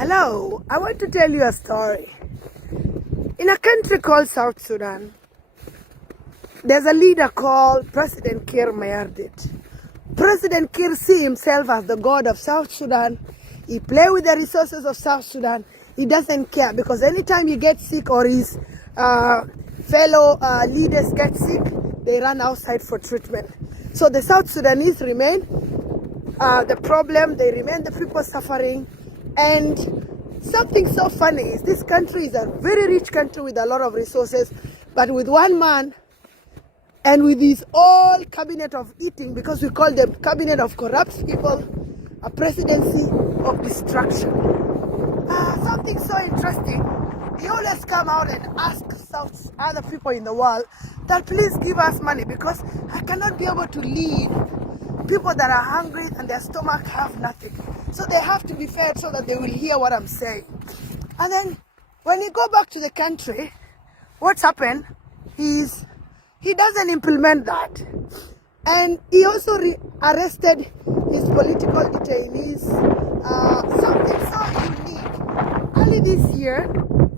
Hello, I want to tell you a story. In a country called South Sudan, there's a leader called President Kiir. President Kiir sees himself as the god of South Sudan. He plays with the resources of South Sudan. He doesn't care because anytime he gets sick or his fellow leaders get sick, they run outside for treatment. So the South Sudanese remain the problem, they remain the people suffering. And something so funny is this country is a very rich country with a lot of resources, but with one man and with his all cabinet of eating, because we call them cabinet of corrupt people, a presidency of destruction. Something so interesting, he always come out and ask other people in the world that please give us money because I cannot be able to lead people that are hungry and their stomach have nothing. So they have to be fed so that they will hear what I'm saying. And then when he go back to the country, what's happened is he doesn't implement that. And he also arrested his political detainees. Something so unique. Early this year,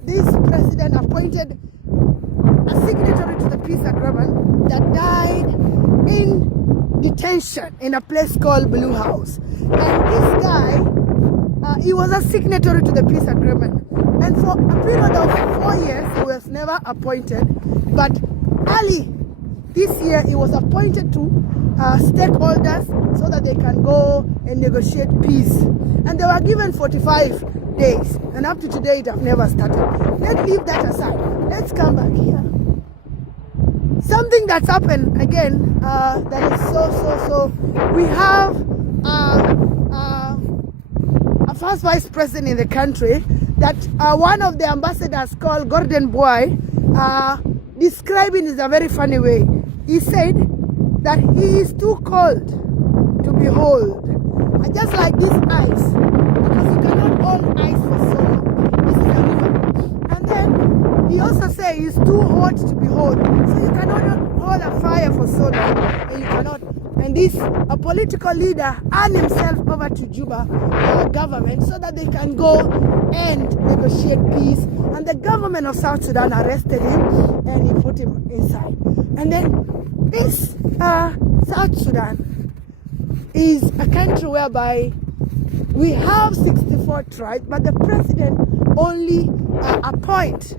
this president appointed a signatory to the peace agreement that died in detention in a place called Blue House. And this guy, he was a signatory to the peace agreement. And for a period of 4 years, he was never appointed. But early this year, he was appointed to stakeholders so that they can go and negotiate peace. And they were given 45 days. And up to today, it have never started. Let's leave that aside. Let's come back here. Something that's happened again that is so. We have a first vice president in the country that one of the ambassadors called Gordon Boy describing in a very funny way. He said that he is too cold to behold. And just like this ice, because you cannot hold ice for so long. This is a river. And then he also said he's too hot to behold. So you cannot hold a fire for so long. And you cannot. And this a political leader earned himself over to Juba government so that they can go and negotiate peace. And the government of South Sudan arrested him and he put him inside. And then this South Sudan is a country whereby we have 64 tribes, but the president only appoint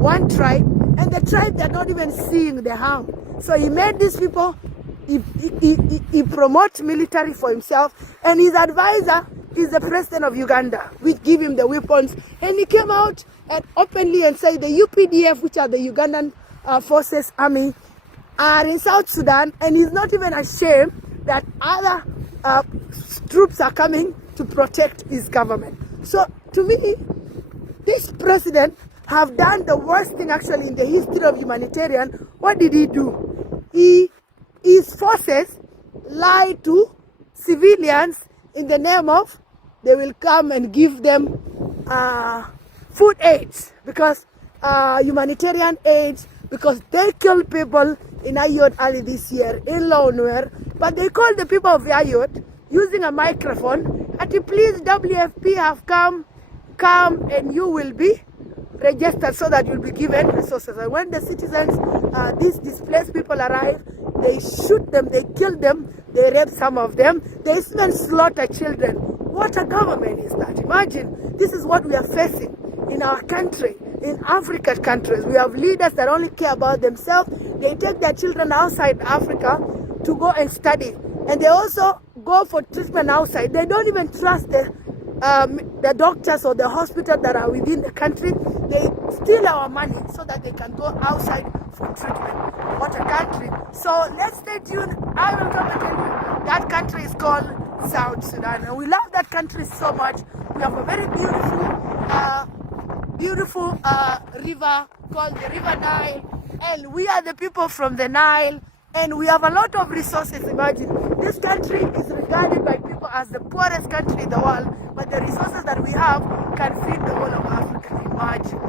one tribe, and the tribe they're not even seeing the harm. So he made these people, he promotes military for himself, and his advisor is the president of Uganda, which give him the weapons. And he came out and openly and said the UPDF, which are the Ugandan forces army, are in South Sudan, and he's not even ashamed that other troops are coming to protect his government. So to me, this president have done the worst thing actually in the history of humanitarian. What did he do? His forces lied to civilians in the name of they will come and give them food aids, because humanitarian aids, because they killed people in Ayod early this year in Lawnware. But they called the people of Ayod using a microphone and please WFP have come and you will be registered so that you'll be given resources. And when the citizens, these displaced people arrive, they shoot them, they kill them, they rape some of them, they even slaughter children. What a government is that? Imagine, this is what we are facing in our country, in African countries. We have leaders that only care about themselves. They take their children outside Africa to go and study. And they also go for treatment outside. They don't even trust the doctors or the hospitals that are within the country. They steal our money so that they can go outside for treatment. What a country. So let's stay tuned. I will come and tell you that country is called South Sudan. And we love that country so much. We have a very beautiful river called the River Nile. And we are the people from the Nile. And we have a lot of resources. Imagine, this country is regarded by people as the poorest country in the world, but the resources that we have can feed the whole of Africa. Imagine.